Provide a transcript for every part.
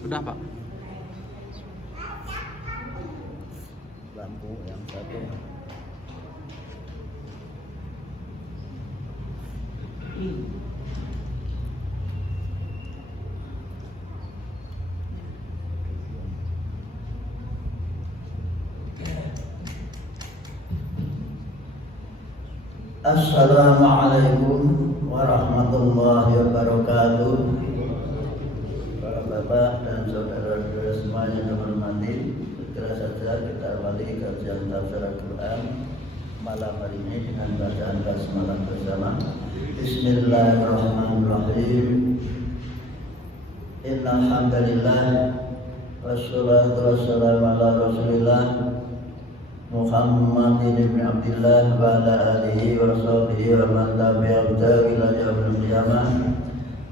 Sudah Pak. Lampu yang satu. Assalamualaikum warahmatullahi wabarakatuh. Para bapak dan saudara-saudara semua yang terhormati, segera saja kita awali kajian tafsir Al-Quran malam hari ini dengan bacaan basmalah bersama. Bismillahirrahmanirrahim. Innal hamdalillah wassalatu wassalamu ala Rasulillah Muhammadin ibn Abdillah wa ala alihi wa sahbihi wa man tabi'ahu ila yaumil qiyamah.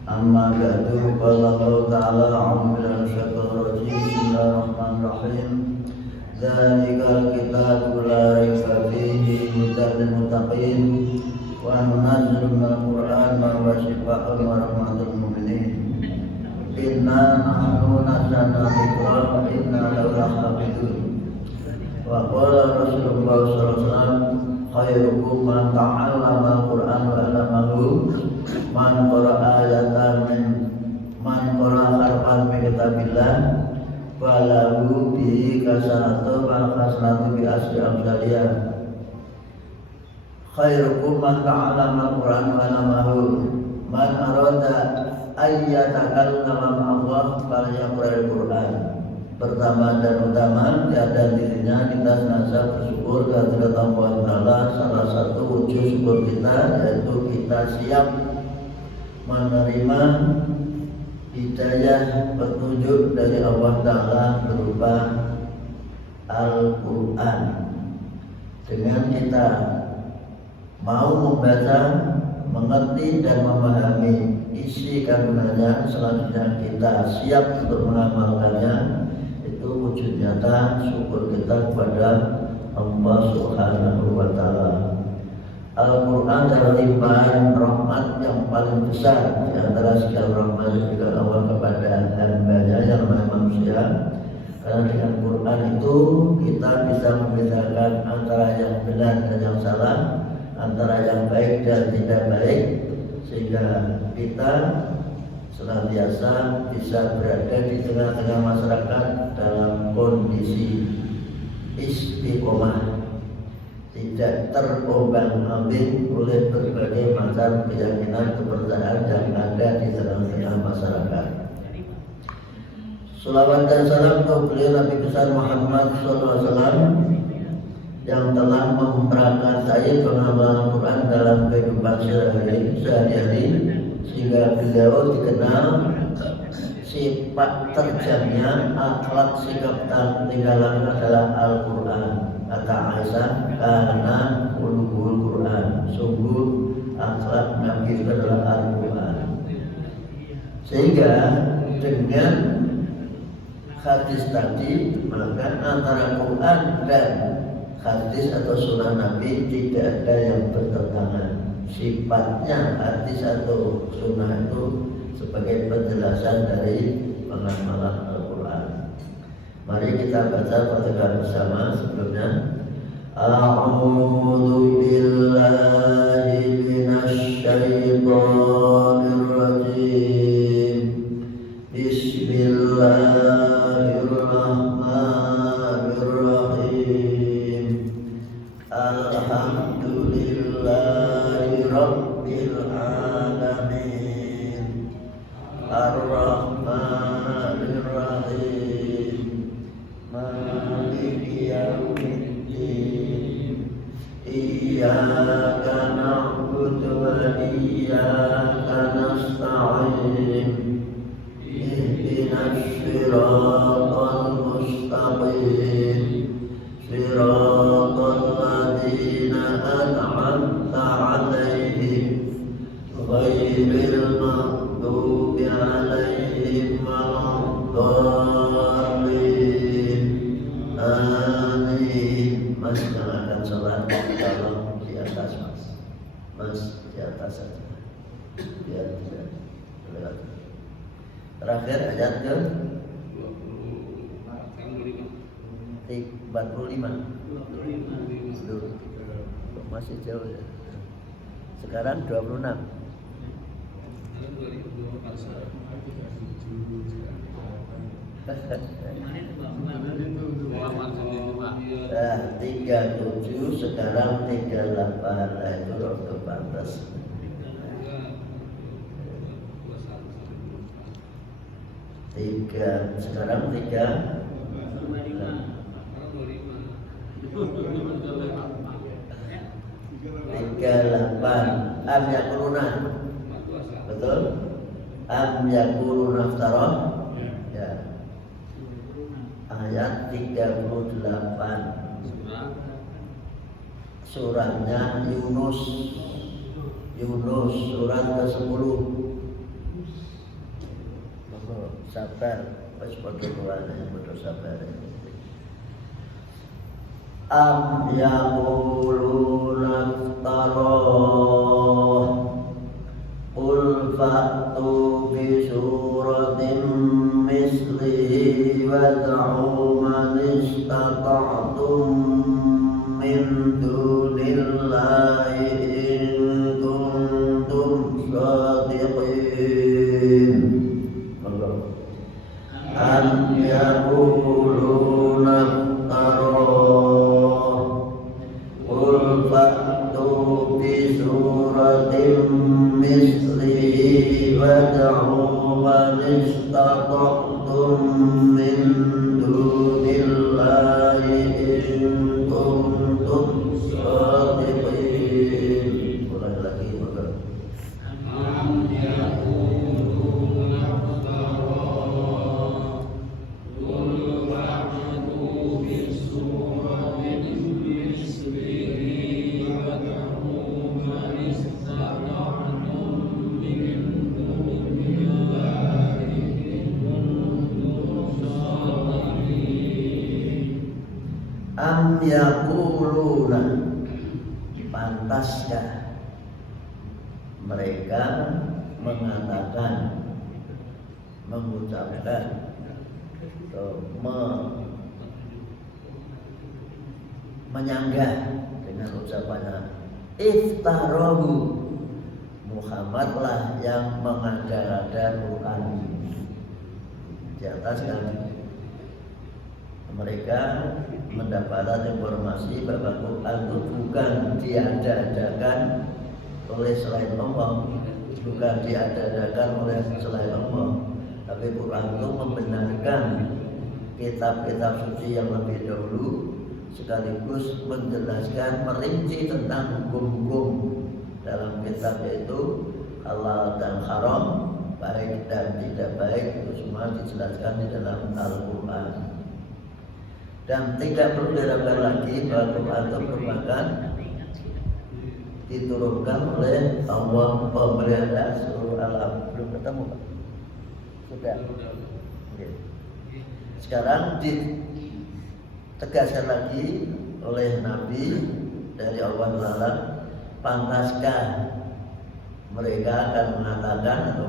Amma ba'du, qala Allah ta'ala a'udzu billahi minasyaitonir rajim. Bismillahirrahmanirrahim. Dzalikal kitabu la raiba fihi hudan lil muttaqin wa nunazzilu minal Qur'ani ma huwa shifaa'un wa rahmatul lil mu'minin. Inna nahnu nazzalna dzikra wa inna lahu lahafidun. Wa qala Rasulullah sallallahu alaihi wasallam khairukum man ta'allama al-Qur'an wa 'allamahu man qara'a ayatan min man qara'a harfan min kitabillah wa lahu bihi kasanatu wal hasanatu bi asri amsaliyah. Khairukum man ta'allama al-Qur'an wa 'allamahu man arada ayyatakallama ma'allah falyaqra'il Qur'an. Pertama dan utama keadaan dirinya kita senantiasa bersyukur kehadirat Allah Ta'ala. Salah satu wujud syukur kita yaitu kita siap menerima hidayah petunjuk dari Allah Ta'ala berupa Al-Quran. Dengan kita mau membaca, mengerti dan memahami isi kandungannya, selanjutnya kita siap untuk mengamalkannya. Itu wujud nyata syukur kita kepada Allah Subhanahu wa Ta'ala. Al-Quran adalah limpahan rahmat yang paling besar di antara segala rahmat yang diberikan Allah kepada hamba-Nya yang namanya manusia. Karena dengan Quran itu kita bisa membedakan antara yang benar dan yang salah, antara yang baik dan tidak baik, sehingga kita senantiasa bisa berada di tengah-tengah masyarakat dalam kondisi istiqomah, tidak terombang-ambing oleh berbagai macam keyakinan kepercayaan yang ada di tengah-tengah masyarakat. Salawat dan salam untuk beliau Nabi besar Muhammad SAW yang telah memperankan saya penghamalan Quran dalam kehidupan sehari-hari, sehingga beliau dikenal sifat terjamnya akhlak sikap dan tinggalan adalah Al-Quran. Kata Aisyah, karena ulul Quran, sungguh akhlak Nabi itu adalah Al-Quran. Sehingga dengan hadis tadi, maka antara Quran dan hadis atau sunnah Nabi tidak ada yang bertentangan. Sifatnya hadis atau sunnah itu sebagai penjelasan dari pengamalan Al-Quran. Mari kita baca Fatihah bersama. Sebelumnya, A'udzu billahi minasy syaithanir rajim. Bismillahirrahmanirrahim. Alhamdulillahi rabbil alamin. Ar-Rahmanir Rahim. Maliki yaumiddin. Iyyaka na'budu wa iyyaka nasta'in. Ihdinas siratal mustaqim. Siratal ladzina an'amta 'alaihim ghairil maghdubi 'alaihim waladdallin. Amin. Mas yang akan sholat tolong di atas mas. Mas di atas saja. Biar tidak terlewat. Terakhir ayat ke 45. Loh, masih jauh ya. Sekarang 26. Nah, 37 sekarang 38. Nah, itu waktu pantas. Sekarang 38. Am yakuluna. Betul? Am yakuluna aftarah. Ya. Ayat 38. Surahnya Yunus. Surat ke-10. Sabar, pas pakai tuanya betul sabar. Am yaquluna iftarah qul fa'tu bi suratin mislihi wad'u man istata'tum min dunillahi in kuntum shadiqin. Am yaquluna iftarah qul fa'tu bi suratin mislihi wad'u man istata'tum min dunillahi in kuntum shadiqin. Ulang lagi, maka am yaquluna, pantaskah mereka mengatakan, mengucapkan atau menyanggah dengan ucapannya iftarahu, Muhammadlah yang mengada-ada Quran di atas kami. Mereka mendapatkan informasi bahwa Quran itu bukan diada-adakan oleh selain Allah, bukan diada-adakan oleh selain Allah, tapi Quran itu membenarkan kitab-kitab suci yang lebih dahulu, sekaligus menjelaskan, merinci tentang hukum-hukum dalam kitab, yaitu halal dan haram, baik dan tidak baik, itu semua dijelaskan di dalam Al-Quran. Dan tidak perlu diragukan lagi bahwa Quran itu merupakan diturunkan oleh Allah pemelihara seluruh alam. Belum ketemu Pak? Sudah. Oke. Sekarang ditegaskan lagi oleh Nabi dari Allah Ta'ala, pantaskah mereka akan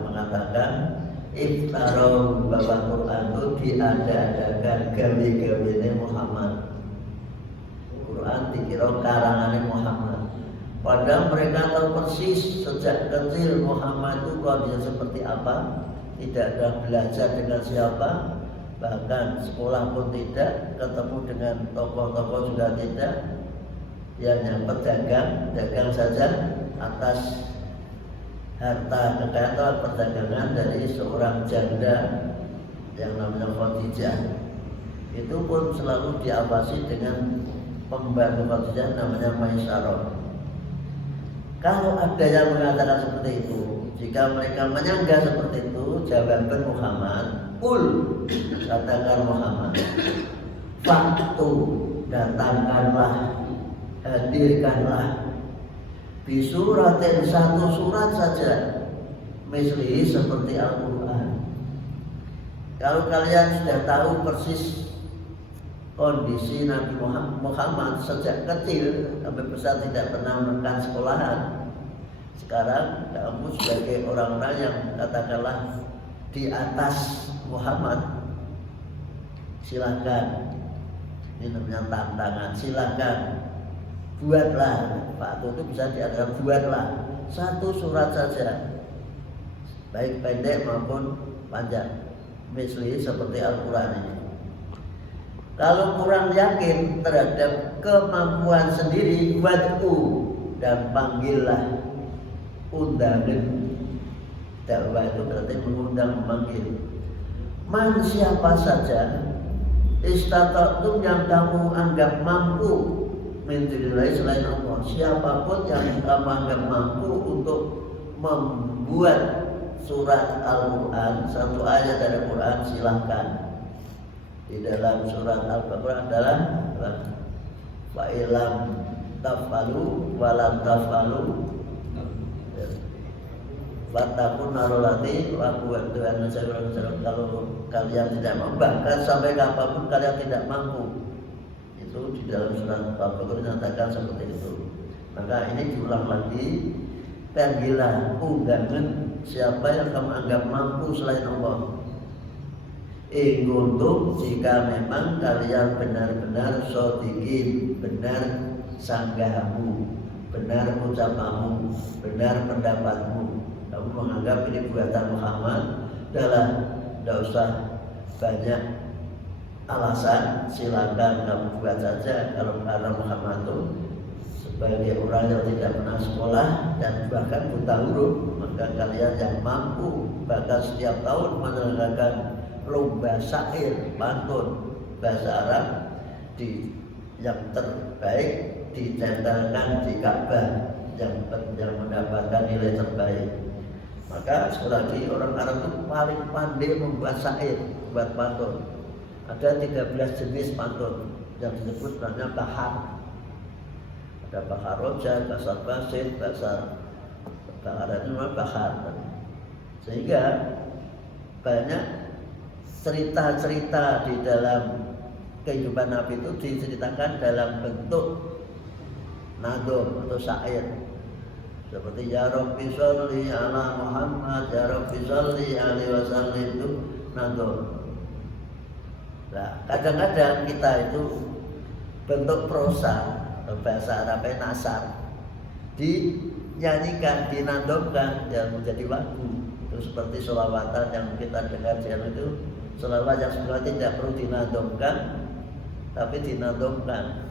mengatakan iftarau, bahwa Quran itu diada-adakan gawe-gawene Muhammad. Quran dikira karangannya Muhammad. Padahal mereka tahu persis sejak kecil Muhammad itu kondisinya seperti apa, tidak ada belajar dengan siapa, bahkan sekolah pun tidak, ketemu dengan tokoh-tokoh juga tidak. Dia hanya pedagang, dagang saja atas harta kekayaan atau perdagangan dari seorang janda yang namanya Khadijah. Itu pun selalu diawasi dengan pembantu Khadijah namanya Maisarah. Kalau ada yang mengatakan seperti itu, jika mereka menyanggah seperti itu, jawaban Muhammad, katakan Muhammad, faktu, datangkanlah, hadirkanlah bisuratin, satu surat saja, misli seperti Al-Quran. Kalau kalian sudah tahu persis kondisi Nabi Muhammad sejak kecil sampai besar tidak pernah menekan sekolahan, sekarang kamu sebagai orang-orang yang katakanlah di atas Muhammad, silakan Ini namanya tantangan. Silakan buatlah. Fa'tu itu bisa diartikan buatlah satu surat saja, baik pendek maupun panjang, misli seperti Al-Quran ini. Kalau kurang yakin terhadap kemampuan sendiri, wad'u, dan panggillah. Undangan. Dakwah itu berarti mengundang, memanggil. Man, siapa saja istata'tum yang kamu anggap mampu min dunillahi selain Allah. Siapapun yang kamu anggap mampu untuk membuat surat Al-Quran, satu ayat dari Quran, silahkan. Di dalam surat Al-Baqarah adalah fa'ilam taf'alu walam taf'alu fatakun narolati wabuat Tuhan. Kalau kalian tidak mampu, bahkan sampai kapanpun kalian tidak mampu, itu di dalam surat Al-Baqarah dinyatakan seperti itu. Maka ini diulang lagi, panggilan, undangan siapa yang kamu anggap mampu selain Allah. Untuk jika memang kalian benar-benar shodiqin, benar sanggahamu, benar ucapamu, benar pendapatmu, kamu menganggap ini buatan Muhammad, tidak usah banyak alasan, silakan kamu buat saja. Kalau karena Muhammad itu sebagai orang yang tidak pernah sekolah dan bahkan buta huruf, maka kalian yang mampu bahkan setiap tahun menyelenggarakan lomba syair pantun bahasa Arab yang terbaik dicentalkan di Ka'bah yang mendapatkan nilai terbaik. Maka sekali lagi orang Arab itu paling pandai membuat syair, buat pantun. Ada 13 jenis pantun yang disebut namanya bahar. Ada bahar roja, bahasa basit, bahasa Arab itu namanya bahar. Sehingga banyak cerita-cerita di dalam kehidupan Nabi itu diceritakan dalam bentuk nadom atau syair. Seperti ya Rabbi sholli ala Muhammad, ya Rabbi sholli alaihi wasallam, itu nadom. Nah, kadang-kadang kita itu bentuk prosa atau bahasa Arabnya nasar dinyanyikan, dinadomkan yang menjadi lagu. Itu seperti sholawatan yang kita dengar itu, sholawat yang sebenarnya tidak perlu dinadomkan tapi dinadomkan.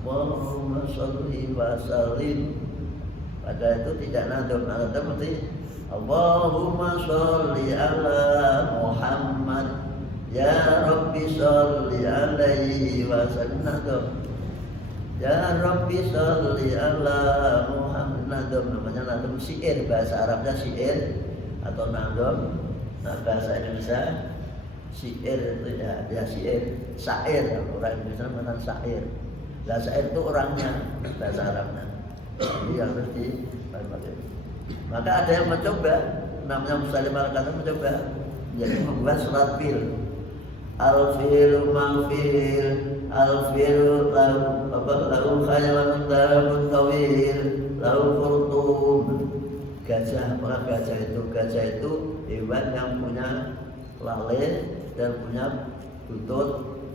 Allahumma sholli wa sallim, padahal itu tidak nadom. Nadom seperti Allahumma sholli ala Muhammad, ya Rabbi sholli alaihi wa sallim, nadom. Ya Rabbi sholli ala Muhammad, nadom. Namanya nadom syair, bahasa Arabnya syair atau nadom. Nah, bahasa Indonesia syair itu ya syair, orang Indonesia mana syair. Nah, syair itu orangnya, bahasa Arabnya. Jadi harus dipakai. Maka ada yang mencoba, namanya Muslim Al-Qasim mencoba jadi membuat surat fil. Al-fil mal-fil, al-fil lahu khayalan darabun tawil, lahu furtum. Gajah, maka gajah itu hewan yang punya lalin dan punya buntut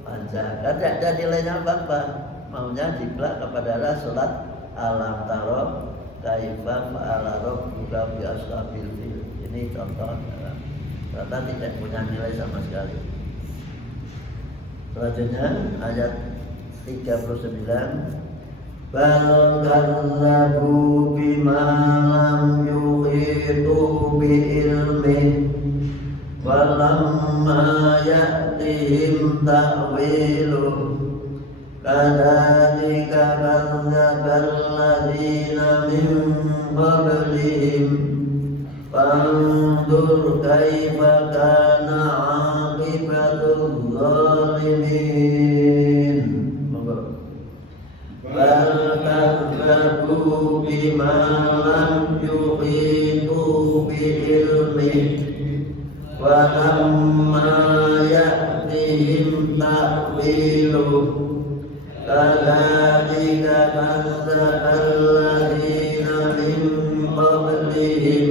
panjang. Dan tidak ada nilainya apa-apa. Maunya diplak kepada surat alam taro kaifa fa'ala rabbuka bi ashabil fil. Ini contoh ternyata tidak punya nilai sama sekali. Selanjutnya ayat 39, bal kadzabu bima lam yuhitu bi ilmi walamma ya'tihim ta'wilu kadzalika kadzdzabal ladzina min qablihim fanzur kaifa kana 'aqibatul zalimin. Bal kadzabu bima lam yuhitu bi ilmi walamma ya'tihim ta'wilu kadzalika kadzdzabal ladzina min qablihim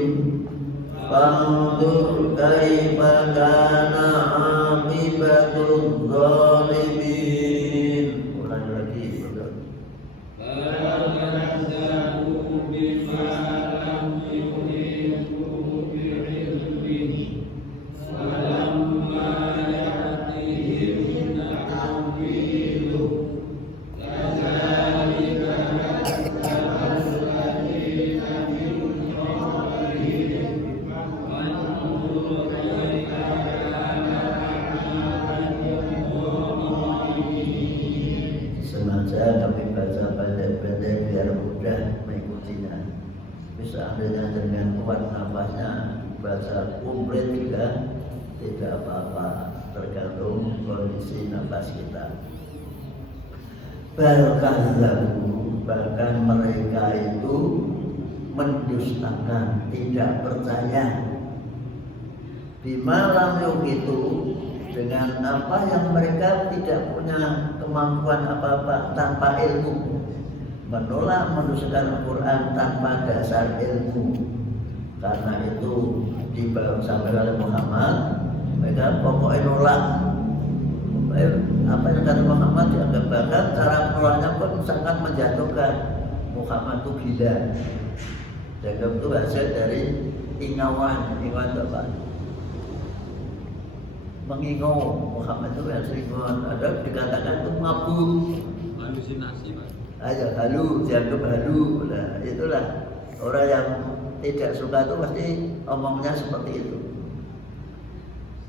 fanzur kaifa kana 'aqibatul zalimin. bisa adanya dengan kuat nafasnya baca komplit juga tidak apa-apa, tergantung kondisi nafas kita. Bahkan mereka itu mendustakan, tidak percaya bimalam itu dengan apa yang mereka tidak punya kemampuan apa-apa, tanpa ilmu, menolak mendustakan Al-Quran tanpa dasar ilmu. Karena itu disampaikan oleh Muhammad, mereka pokoknya nolak apa yang kata Muhammad dianggap, bahkan cara menolaknya pun sangat menjatuhkan. Muhammad itu gila, dianggap itu hasil dari ingauan itu apa? Mengingau. Muhammad itu hasil ingauan, ada dikatakan itu mabuk, halusinasi Pak. aja halu, dianggap halu. Nah, itulah orang yang tidak suka itu pasti omongnya seperti itu.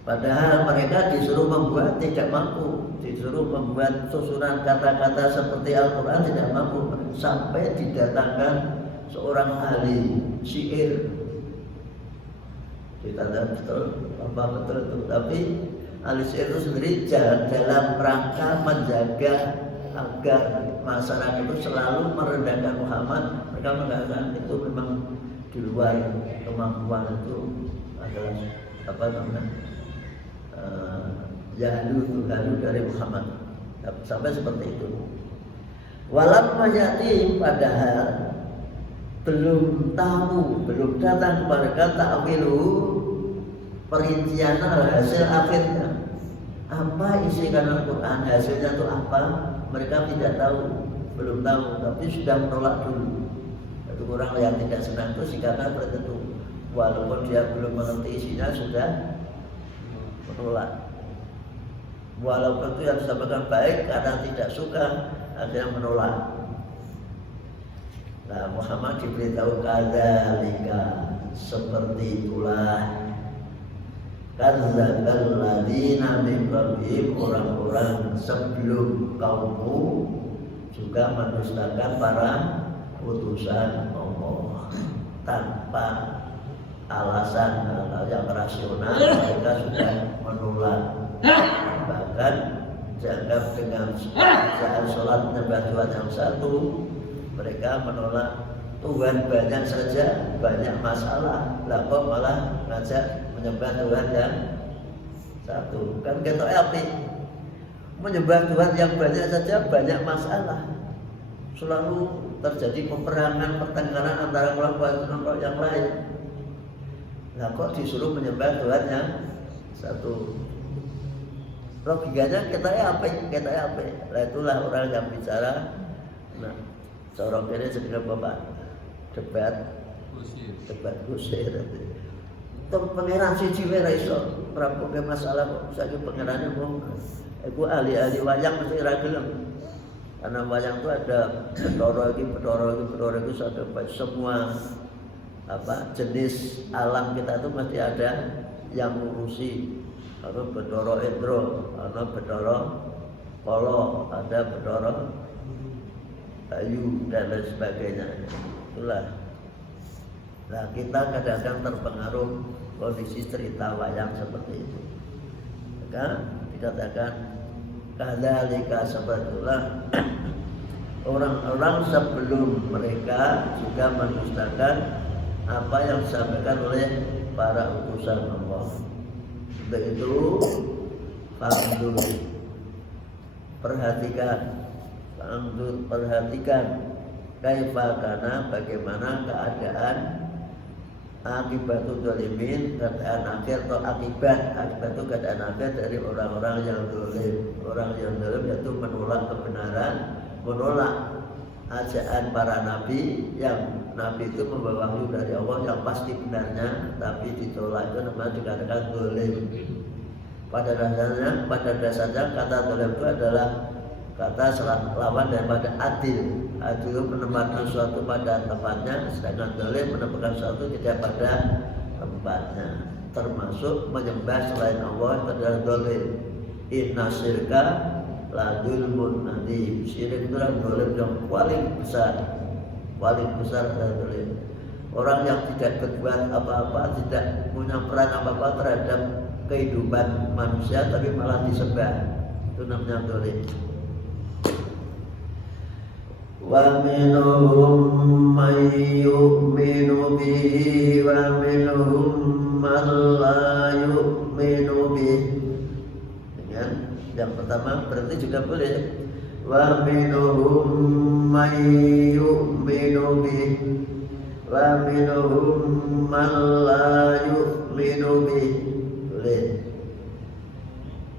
Padahal mereka disuruh membuat tidak mampu, disuruh membuat susunan kata-kata seperti Al-Quran tidak mampu, sampai didatangkan seorang ahli syair. Ditanya betul, apa betul itu? Tapi ahli syair itu sendiri dalam rangka menjaga agar masyarakat itu selalu merendahkan Muhammad. Mereka mengatakan itu memang di luar kemampuan, itu adalah apa namanya? Halu dari Muhammad, sampai seperti itu. Walam majati, padahal belum tahu, belum datang kepada kata ta'wilu, perincian hasil akhirnya. Apa isi Al-Quran, hasilnya itu apa? Mereka tidak tahu, belum tahu, tapi sudah menolak dulu. Itu orang yang tidak senang itu sikapnya seperti itu. Walaupun dia belum mengerti isinya sudah menolak. Walaupun itu yang disampaikan baik, karena tidak suka akhirnya menolak. Nah, Muhammad diberitahu kadzalika, seperti itulah kadzdzabal ladzina min qablihim, orang-orang sebelum kaummu juga mendustakan para utusan Allah tanpa alasan yang rasional. Mereka sudah menolak, bahkan dianggap dengan saat sholat menyembah Tuhan yang satu, mereka menolak Tuhan banyak saja, banyak masalah, lah kok malah ngajak menyembah Tuhan yang satu. Kan kita api menyembah Tuhan yang banyak saja, banyak masalah, selalu terjadi peperangan, pertengkaran antara kelompok yang lain. Nah, kok disuruh menyembah Tuhan yang satu? Logikanya kita apa? Nah, itulah orang yang bicara. Nah, seorang ini sedang bapak debat kusir. Tuh pangeran siji wae ra iso ngrampunke masalah kok. Saiki pangerane wong iku ahli-ahli wayang mesti ra gelem. Karena wayang itu ada Bathara itu sampai semua jenis alam kita itu mesti ada yang ngurusi. Ada Bathara Indra, ada Bathara Kala, ada Bathara Ayu dan lain sebagainya. Itulah. Nah, kita kadang-kadang terpengaruh kondisi cerita wayang seperti itu. Maka dikatakan kadzalika, sebetulnya orang-orang sebelum mereka juga mendustakan apa yang disampaikan oleh para utusan Allah. Untuk itu, perhatikan kaifa kana, bagaimana keadaan akibatul zalimin, keadaan akhir atau akibat itu keadaan akhir dari orang-orang yang zalim. Orang yang zalim yaitu menolak kebenaran, menolak ajakan para nabi, yang nabi itu membawa wahyu dari Allah yang pasti benarnya, tapi ditolak. Itu namanya dikatakan zalim. Pada dasarnya kata zalim itu adalah kata lawan daripada adil. Adil itu menempatkan sesuatu pada tempatnya, sedangkan zalim menempatkan sesuatu tidak pada tempatnya. Termasuk menyembah selain Allah itu adalah zalim. Inna syirka la dzulmun adzim. Syirik itu adalah zalim yang paling besar adalah zalim. Orang yang tidak berbuat apa-apa, tidak punya peran apa-apa terhadap kehidupan manusia, tapi malah disembah, itu namanya dolim. Wa minhum man yu'minu bihi wa minhum man la yu'minu bihi. Yang pertama berarti juga boleh. Wa minhum man yu'minu bihi wa minhum man la yu'minu bihi. Boleh.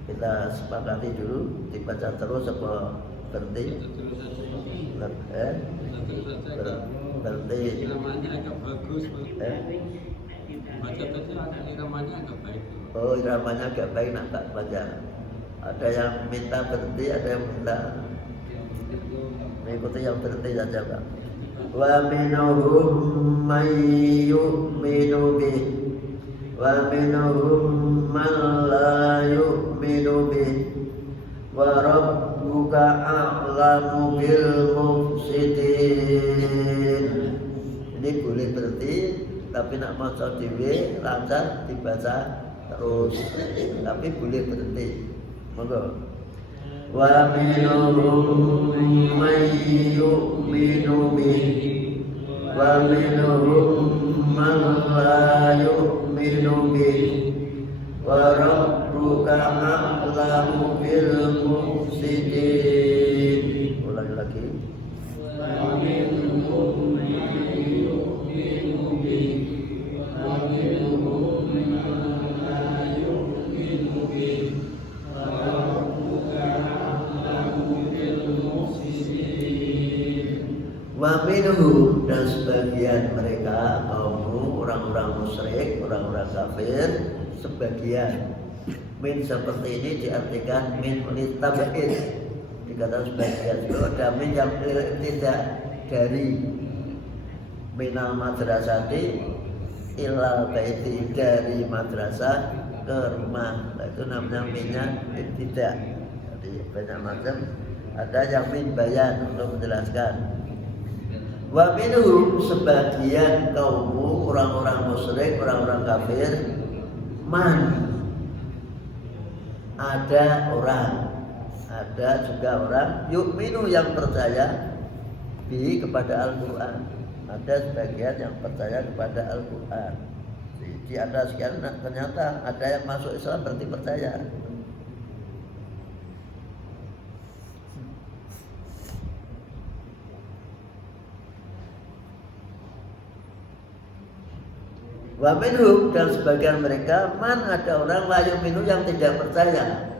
Kita sepakati dulu, dibaca terus apa berhenti? Berhenti. Iramanya agak bagus. Baca tadi ada iramanya agak baik. Oh, iramanya agak baik, nak tak baca. Ada yang minta berhenti, ada yang minta mengikuti yang berhenti saja, Pak. Wa minhum may yu'minu bihi wa minhum man la yu'minu bihi wa rabbuka a'lamu bil mufsidin. Ini boleh berhenti, tapi nak maca dhewe lancar dibaca terus, tapi boleh berhenti. Monggo. Wa minhum may yu'minu bihi wa minhum man la yu'minu bihi wa rabbuka a'lamu bil mufsidin. Ulangi lagi. Wa minhum may yu'minu bihi wa minhum man la yu'minu bihi wa rabbuka a'lamu bil mufsidin. Wa minhum, dan sebagian mereka kaummu, orang-orang musyrik, orang-orang kafir, sebagian. Min seperti ini diartikan min litab'id, dikatakan sebagian. Itu ada min yang tidak dari, minal madrasati ilal baiti, dari madrasah ke rumah. Nah, itu namanya minnya tidak. Jadi banyak macam. Ada yang min bayan untuk menjelaskan. Wa minhum, sebagian kaummu, orang-orang musyrik, orang-orang kafir, man, ada orang, ada juga orang yu'minu yang percaya bi kepada Al-Quran. Ada sebagian yang percaya kepada Al-Quran. Di atas sekian, ternyata ada yang masuk Islam berarti percaya. Wa minhum, dan sebagian mereka man, ada orang la yu'minu yang tidak percaya.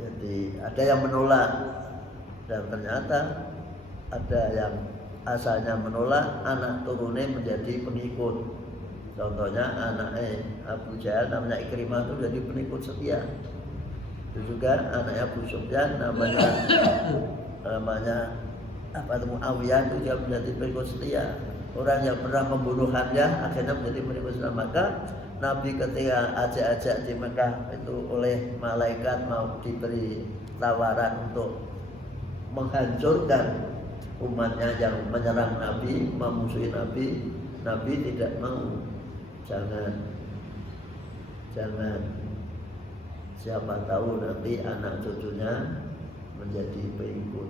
Jadi ada yang menolak, dan ternyata ada yang asalnya menolak, anak turunnya menjadi pengikut. Contohnya anaknya Abu Jahal namanya Ikrimah itu jadi pengikut setia. Itu juga anaknya Abu Sufyan namanya Muawiyah itu juga menjadi pengikut setia. Orang yang pernah membunuh Hamzah akhirnya menjadi pengikut Islam. Maka Nabi ketika ajak-ajak di Mekah itu oleh malaikat mau diberi tawaran untuk menghancurkan umatnya yang menyerang Nabi, memusuhi Nabi, Nabi tidak mau. Jangan. Siapa tahu nanti anak cucunya menjadi pengikut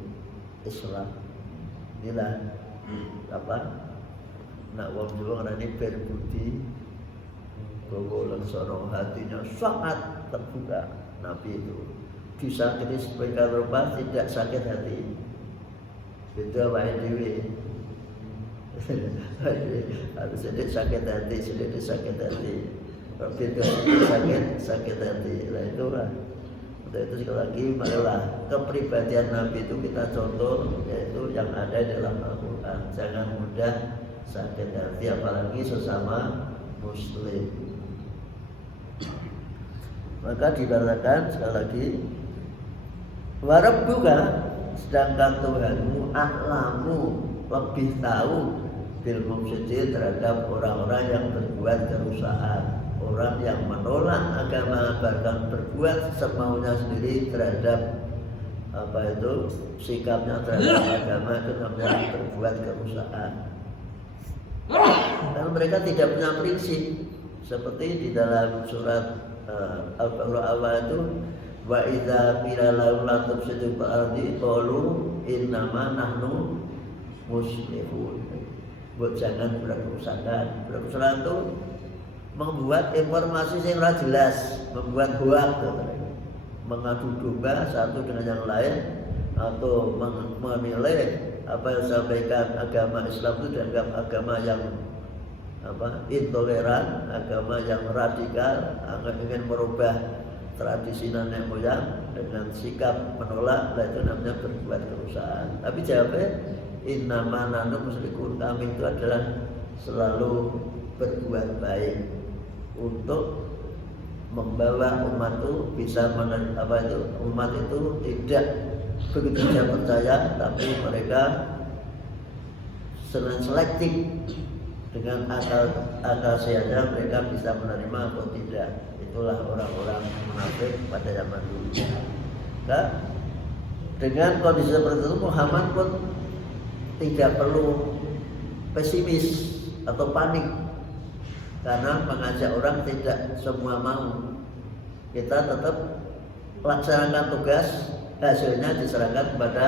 Islam. Inilah nak wong Jawa ngrani berbudi, bahwa langsung hatinya sangat terbuka. Nabi itu disakiti sebagai rupa tidak sakit hati. Itu wae dhewe. Harus sedikit sakit hati. Kalau tidak sakit hati. Nah itulah. Untuk itu sekali lagi, marilah kepribadian Nabi itu kita contoh, yaitu yang ada dalam Al-Quran. Jangan mudah sakit hati, apalagi sesama Muslim. Maka dikatakan sekali lagi, wa rabbuka, sedangkan Tuhanmu a'lamu, lebih tahu bil mufsidin, terhadap orang-orang yang berbuat kerusakan, orang yang menolak agama, bahkan berbuat semaunya sendiri terhadap sikapnya terhadap agama, itu namanya berbuat kerusakan. Karena mereka tidak punya prinsip. Seperti di dalam surat Al-Baqarah itu, wa idza qila lahum la tufsidu fil ardi qalu innama nahnu muslihun. Buat jangan berkerusakan. Berkerusakan itu membuat informasi yang ora jelas, membuat hoak, mengadu domba satu dengan yang lain, atau menilai apa yang disampaikan agama Islam itu dianggap agama yang intoleran, agama yang radikal, ingin merubah tradisi nenek moyang dengan sikap menolak, itu namanya berbuat kerusakan. Tapi jawabnya innama nahnu muslimun, kami itu adalah selalu berbuat baik untuk membawa umat itu bisa umat itu tidak begitu saja percaya, tapi mereka selektif dengan akal sehatnya mereka bisa menerima atau tidak. Itulah orang-orang munafik pada zaman dulu. Nah, dengan kondisi seperti itu Muhammad pun tidak perlu pesimis atau panik, karena mengajak orang tidak semua mau. Kita tetap laksanakan tugas, hasilnya diserahkan kepada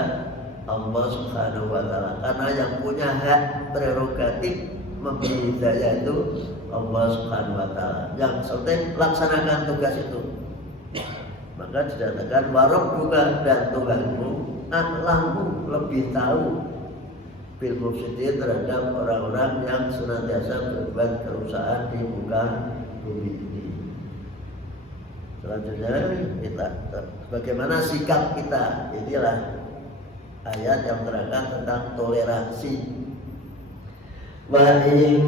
Allah Subhanahu wa Ta'ala. Karena yang punya hak prerogatif memberi hidayah itu Allah Subhanahu wa Ta'ala. Yang penting laksanakan tugas itu. Maka dikatakan warabbuka, dan Tuhanmu a'lamu, lebih tahu bil mufsidin, terhadap orang-orang yang senantiasa berbuat kerusakan di muka bumi ini. Selanjutnya kita bagaimana sikap kita. Inilah ayat yang menerangkan tentang toleransi. Wa in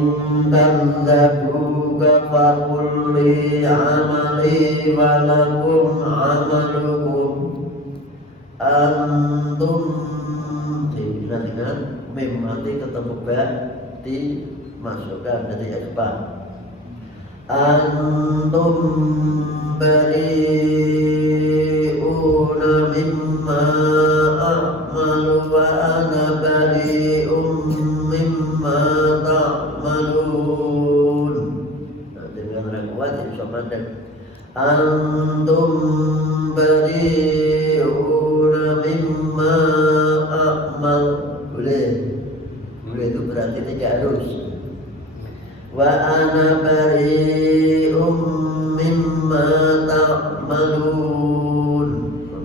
kadzabuka faqul li amali wa lakum amalukum antum dengan nanti ketemu bab dimasukkan dari depan. Antum bari'una mimma a'malu wa ana bari'um mimma ta'malun. Dengan rakwat insya Allah. Antum bari'una mimma a'mal. Boleh itu berarti tidak harus. Wa ana bari'um mimma ta'malun.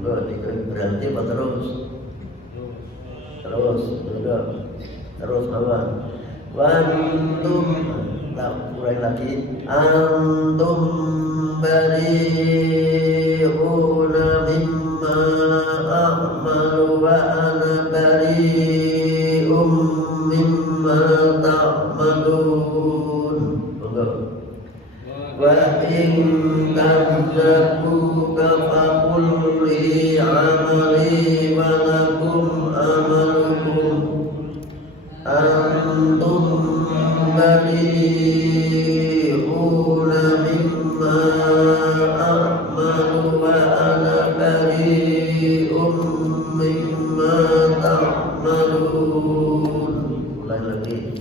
Berarti apa terus? Terus apa? Wa antum, ulang lagi. Antum bari'una mimma a'malu wa ana bari'um mimma ta'malun. Wa in kadzabuka faqul li amali wa lakum amalukum antum bari'una mimma a'malu wa ana bari'um mimma ta'malun. Ulang lagi.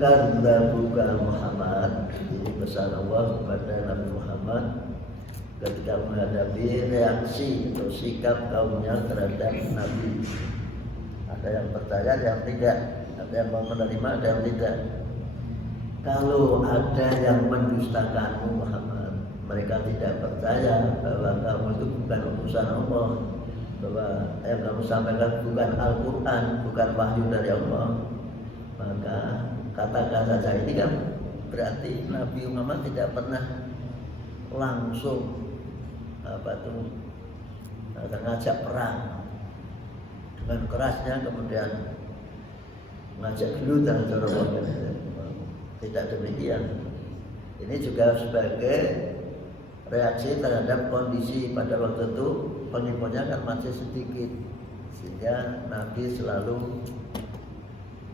Kadzabuka Muhammad, ini pesan Allah kepada Nabi Muhammad ketika menghadapi reaksi atau sikap kaumnya terhadap Nabi. Ada yang percaya, ada yang tidak, ada yang mau menerima, ada yang tidak. Kalau ada yang mendustakanmu Muhammad, mereka tidak percaya bahwa kamu itu bukan utusan Allah, bahwa yang kamu sampaikan bukan Al-Quran, bukan wahyu dari Allah, maka katakan saja. Ini kan berarti Nabi Muhammad tidak pernah langsung mengajak perang dengan kerasnya, kemudian mengajak gelut dan tidak demikian. Ini juga sebagai reaksi terhadap kondisi pada waktu itu pengikutnya kan masih sedikit, sehingga Nabi selalu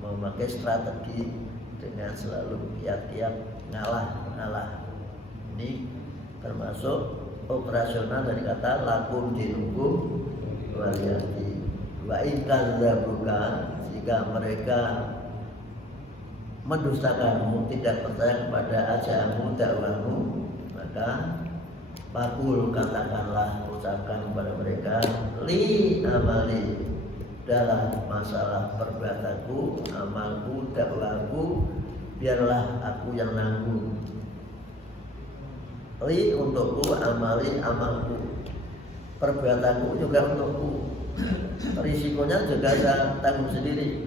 memakai strategi dengan selalu kiat-kiat ngalah. Ini termasuk operasional dari kata lakum dinukum waliyati. Wa ikadzabuka, jika mereka mendustakanmu, tidak percaya kepada ajaanmu, dakwahmu, maka pakul, katakanlah, ucapkan kepada mereka, li amali, dalam masalah perbuatanku, amalku, dakwahku, biarlah aku yang nanggung. Li untukku, amali amalku, perbuatanku juga untukku, risikonya juga saya tanggung sendiri.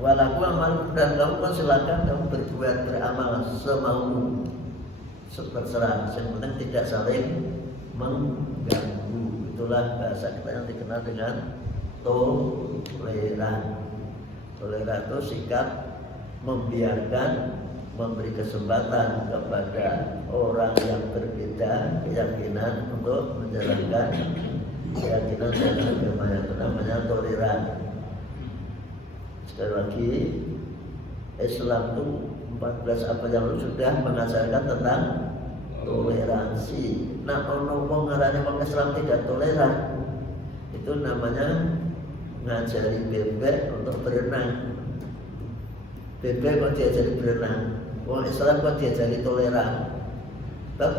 Walaku amalku, dan kamu kan silakan kamu berbuat, beramal semaumu, terserah, yang penting tidak saling mengganggu. Itulah bahasa kita yang dikenal dengan toleran. Toleran itu sikap membiarkan, memberi kesempatan kepada orang yang berbeda keyakinan untuk menjalankan keyakinan dan agama yang namanya toleran. Sekali lagi, Islam itu 14 abad yang lalu sudah mengajarkan tentang toleransi. Nah, ono wong ngarani wong Islam tidak toleran, itu namanya ngajari bebek untuk berenang. Bebek kok diajari berenang, wong Islam kok diajari toleran. Sebab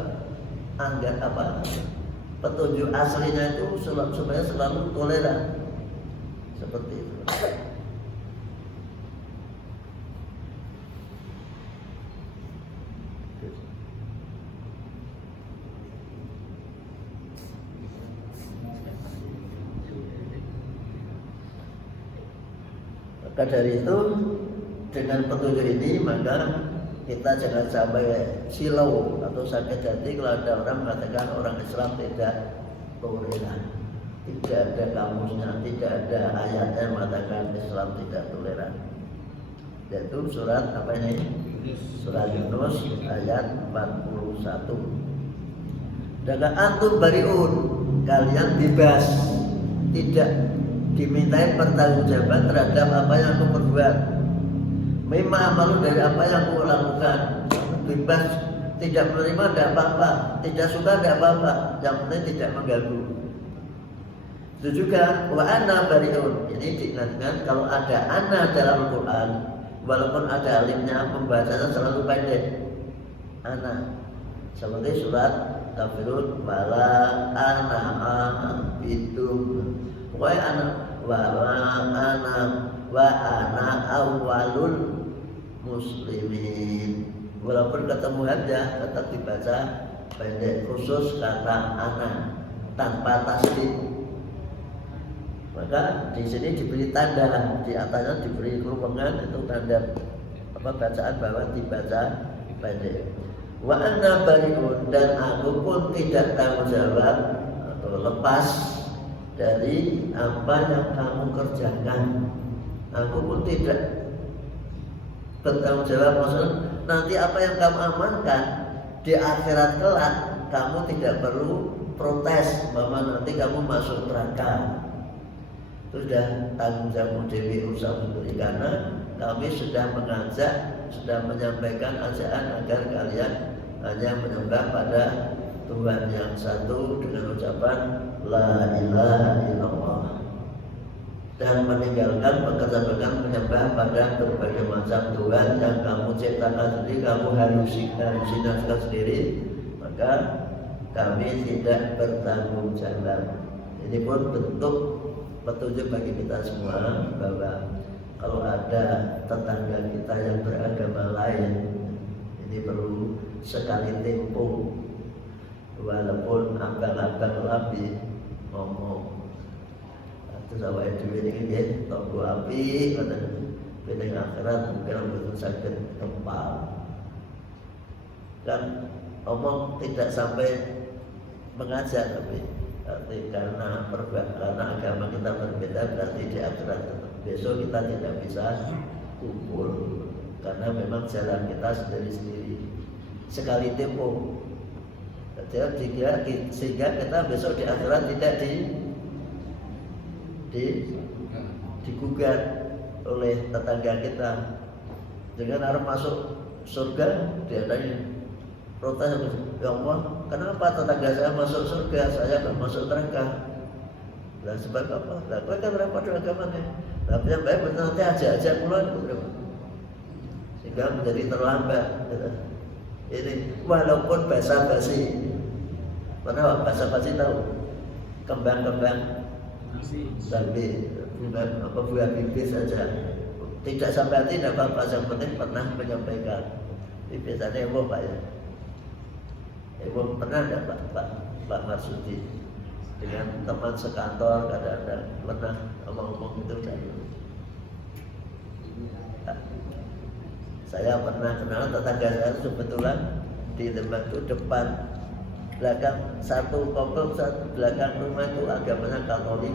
anggap apa? Petunjuk aslinya itu supaya selalu toleran. Seperti itu. Maka dari itu, dengan petunjuk ini maka kita jangan sampai silau atau sakit hati kalau ada orang mengatakan orang Islam tidak toleran. Tidak ada kamusnya, tidak ada ayatnya mengatakan Islam tidak toleran. Yaitu surat apa ini? Surat Yunus ayat 41. Dan antum bariun, kalian bebas, tidak dimintai pertanggungjawaban terhadap apa yang aku perbuat. Memang malu dari apa yang aku lakukan. Bebas, tidak menerima tidak apa-apa, tidak suka tidak apa-apa, yang penting tidak mengganggu. Itu juga wa ana bariun. Ini diingatkan kalau ada ana dalam Al-Quran, walaupun ada alifnya, pembacanya selalu pendek. Ana seperti surat Kafirun, wala ana bitum wa ana wa ana awwalul muslimin. Walaupun ketemu aja tetap dibaca pendek, khusus kata ana tanpa tasdid. Maka di sini diberi tanda, di atasnya diberi rupengan, itu tanda apa bacaan bahwa dibaca pendek. Wa anna bariun, dan aku pun tidak tanggung jawab atau lepas dari apa yang kamu kerjakan. Aku pun tidak bertanggung jawab, maksudnya nanti apa yang kamu amankan di akhirat kelak, kamu tidak perlu protes bahwa nanti kamu masuk neraka. Itu sudah tanggung jawab Dewi Usaha Putri, karena kami sudah mengajak, sudah menyampaikan ajakan agar kalian hanya menyembah pada Tuhan yang satu dengan ucapan La ilaha illallah, dan meninggalkan pekerjaan menyembah pada berbagai macam Tuhan yang kamu ciptakan sendiri, kamu halusinasikan sendiri, maka kami tidak bertanggung jawab. Ini pun bentuk petunjuk bagi kita semua bahwa kalau ada tetangga kita yang beragama lain, ini perlu sekali tempo, walaupun abang-abang labi ngomong terus awake dhewe iki nggih tonggo api ngoten ben akhirat mungkin betul saged kempal. Dan omong tidak sampai mengajak, tapi karena karena agama kita berbeda, berarti di akhirat besok kita tidak bisa kumpul karena memang jalan kita sendiri-sendiri. Sekali tempo. sehingga kita besok di akhirat tidak digugat oleh tetangga kita. Dengan harus masuk surga, dia tanya protes, ya Allah, kenapa tetangga saya masuk surga, saya nggak masuk neraka? Lah sebab apa? Lah kowe kan ora padha agamane. Lah yang baik bener nanti aja kula sehingga menjadi terlambat. Ini walaupun basa-basi. Mana basa-basi tahu? Kembang-kembang tapi buah bibir saja. Tidak sampai hati tidak apa-apa, yang penting pernah menyampaikan. Ini biasanya Ibu Pak ya. Ibu pernah ada Pak Marsudi dengan teman sekantor kadang-kadang pernah ngomong itu kan. Saya pernah kenal tetangga saya kebetulan di tempat itu depan belakang satu komplek belakang rumah itu agamanya Katolik.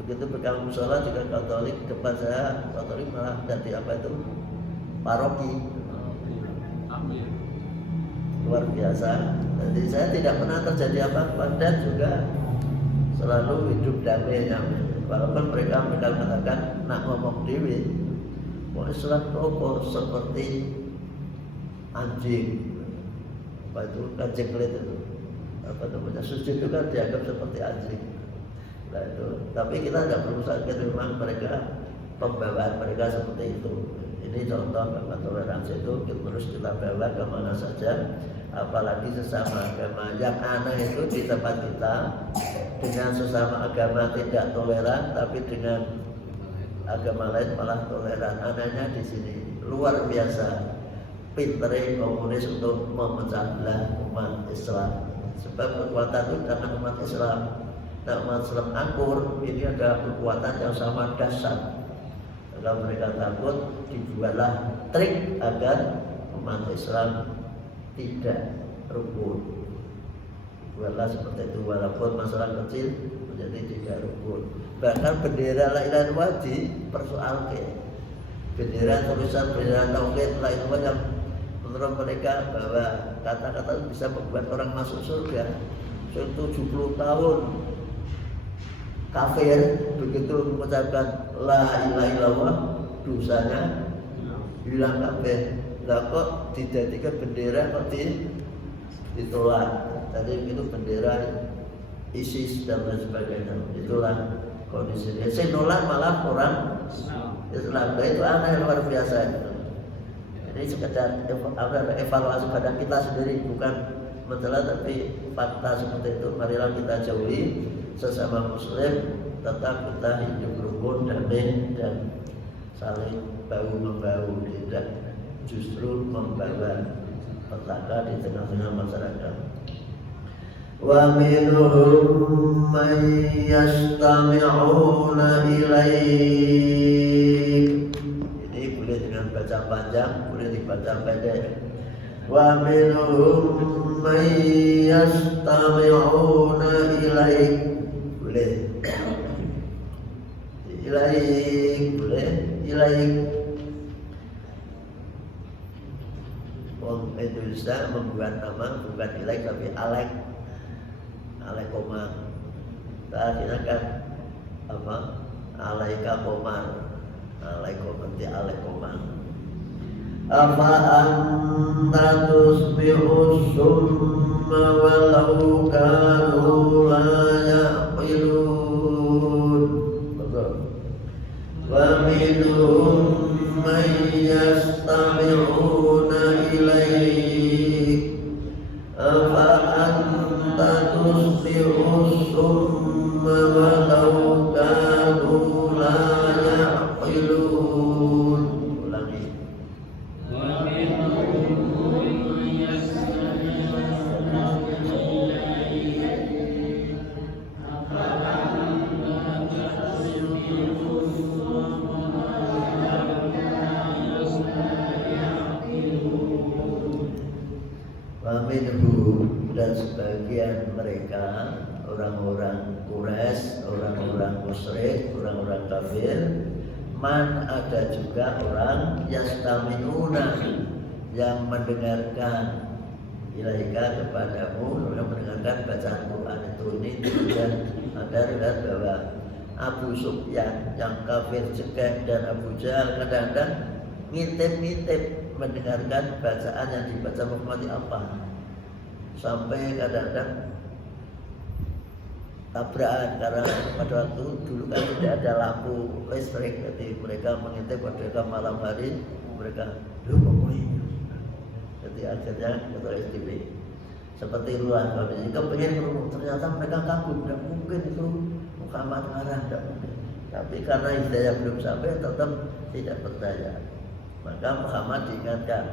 Begitu pegang musola juga Katolik, depan saya Katolik malah jadi apa itu paroki. Amin. Luar biasa. Jadi saya tidak pernah terjadi apa-apa dan juga selalu hidup damai nyaman. Walaupun mereka mengatakan nak ngomong dewi, mau Islam rokok seperti anjing. Apa itu kajenglet itu? Apa namanya? Sujud itu kan dianggap seperti anjing. Nah itu. Tapi kita tidak berusaha ke rumah mereka, pembawaan mereka seperti itu. Ini contoh bahwa toleransi itu terus kita bawa kemana saja, apalagi sesama agama. Yang aneh itu di tempat kita dengan sesama agama tidak toleran, tapi dengan agama lain malah toleran. Anehnya di sini luar biasa pintere komunis untuk memecah belah umat Islam. Sebab kekuatan itu dengan umat Islam. Nah, umat Islam akur ini ada kekuatan yang sama dahsyat. Kalau mereka takut, dibuatlah trik agar umat Islam tidak rukun. Buatlah seperti itu, walaupun masalah kecil menjadi tidak rukun. Bahkan bendera la ilaha illallah dipersoalkan. Bendera tulisan bendera tauhid la ilaha illallah yang menurut mereka bahwa kata-kata itu bisa membuat orang masuk surga. 70 tahun kafir begitu mengucapkan la ilaha illallah dosanya hilang kabeh. Lah kok dijadikan bendera kok ditolak. Tadi itu bendera ISIS dan lain sebagainya. Itulah kondisinya. Sing nolak malah orang Islam. Itu aneh luar biasa. Ini sekedar evaluasi pada kita sendiri, bukan masalah tapi fakta seperti itu. Marilah kita jauhi sesama muslim, tetap kita hidup rukun, damai dan saling bahu membahu, tidak justru membawa petaka di tengah-tengah masyarakat. Wa minhum man yastami'una ilaik. Ini boleh dengan baca panjang, boleh dibaca pendek. Wa minhum man yastami'una ilaik. Boleh ilaik, boleh ilaik. Orang Indonesia membuat nama bukan ilaik tapi alek, alek komar. Kita kan apa? Alaika komar, alek komar, alek komar. Apa anta tusmi'us summa walau kanu la ya'qilun. Betul. Wa minhum man yastami'una ilaik. Apa anta tusmi'us summa walau kanu la ya'qilun. Ulangi. Dan sebagian mereka orang-orang Quraisy, orang-orang musyrik, orang-orang kafir, man ada juga orang yastami'una yang mendengarkan ilaika kepadamu yang mendengarkan bacaan Quran itu. Ini kemudian ada riwayat bahwa Abu Sufyan yang kafir cekek dan Abu Jahal kadang-kadang ngintip-ngintip mendengarkan bacaan yang dibaca Muhammad apa, sampai kadang-kadang tabrakan karena pada waktu dulu kan tidak ada lampu listrik, jadi mereka mengintip pada malam hari, mereka jadi akhirnya kita STB seperti luar kalau kepengen berumur, ternyata mereka kagum, tidak mungkin itu Muhammad marah, tidak mungkin. Tapi karena hidayah belum sampai tetap tidak percaya. Maka Muhammad diingatkan,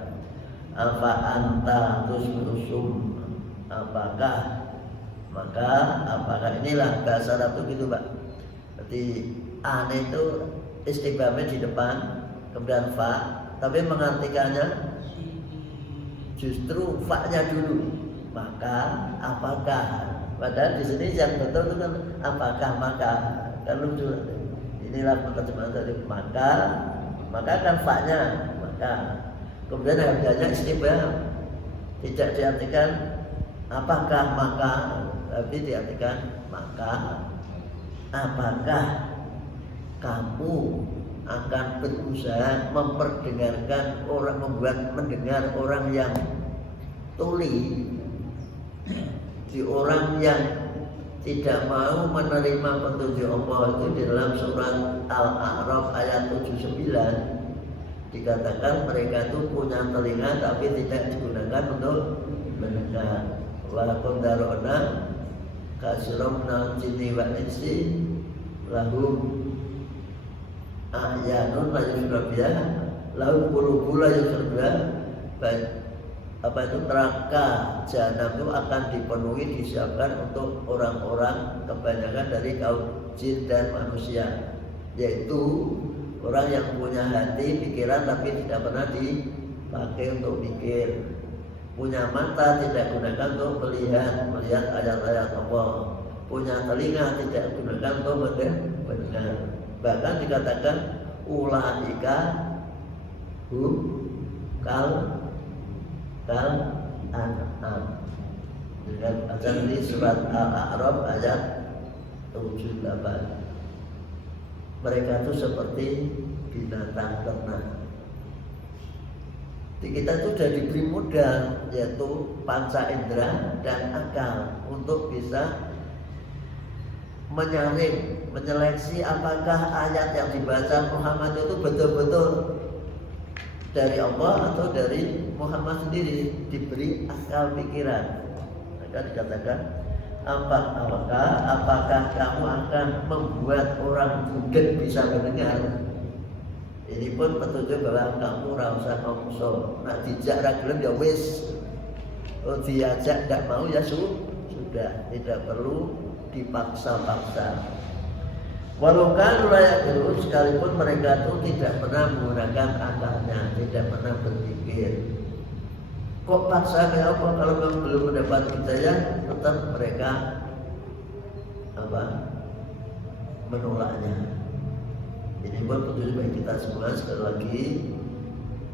apa anta tusum, apakah, maka apakah, inilah bahasa Arab itu gitu Pak. Jadi an itu istighamnya di depan, kemudian fa, tapi mengartikannya justru fa-nya dulu. Maka apakah, padahal di sini yang betul itu kan apakah, maka kan lucu. Inilah penerjemahan dari maka kan fa-nya maka, kemudian harganya istifham, tidak diartikan apakah maka, tapi diartikan maka apakah kamu akan berusaha memperdengarkan orang, membuat mendengar orang yang tuli, di orang yang tidak mau menerima petunjuk Allah. Itu di dalam surat Al-A'raf ayat 79 dikatakan mereka itu punya telinga tapi tidak digunakan untuk mendengar. Walaupun darona kasiromna jinni wa insi lahum ahyanun la yusrabiyah lahum qulubun la yusrabiyah. Apa itu neraka jahanam itu akan dipenuhi, disiapkan untuk orang-orang kebanyakan dari kaum jin dan manusia, yaitu orang yang punya hati, pikiran tapi tidak pernah dipakai untuk mikir, punya mata tidak gunakan untuk melihat ayat-ayat Allah, punya telinga tidak gunakan untuk mendengar. Bahkan dikatakan ulaika hum kal an'am. Dengan ajar di surat Al-A'raf ayat 78. Mereka itu seperti binatang ternak. Di kita itu sudah diberi modal, yaitu panca indera dan akal untuk bisa menyaring, menyeleksi apakah ayat yang dibaca Muhammad itu betul-betul dari Allah atau dari Muhammad sendiri, diberi akal pikiran. Maka dikatakan apakah kamu akan membuat orang budak bisa mendengar? Ini pun petunjuk bahwa kamu rasa ngomso, nak dijak ragilem ya wis, diajak tidak mau ya sudah, tidak perlu dipaksa-paksa. Walau kan layak dulu, sekalipun mereka itu tidak pernah menggunakan akalnya, tidak pernah berpikir. Kok paksa kayak apa kalau memang belum mendapat hidayah, tetap mereka menolaknya. Ini pun petunjuk bagi kita semua. Sekali lagi,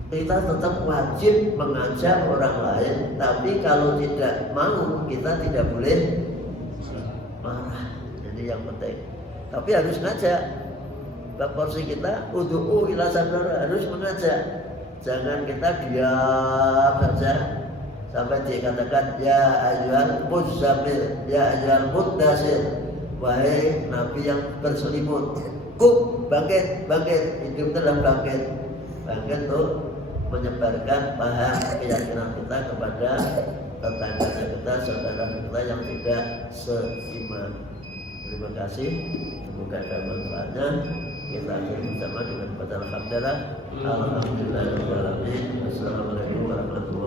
kita tetap wajib mengajak orang lain, tapi kalau tidak mau, kita tidak boleh marah. Jadi yang penting, tapi harus ngajak. Porsi kita ud'u ila sabara, harus mengajak. Jangan kita diam saja sampai dikatakan ya ayyuhal muzammil, ya ayyuhal muddasir, wahai nabi yang berselimut, bangkit, hidup dalam bangkit untuk menyebarkan paham keyakinan kita kepada tetangga kita, saudara kita yang tidak seiman. Terima kasih, semoga ada manfaatnya. Kita akhiri bersama dengan baca alhamdulillah. Alhamdulillahirabbil alamin. Wassalamualaikum warahmatullahi wabarakatuh.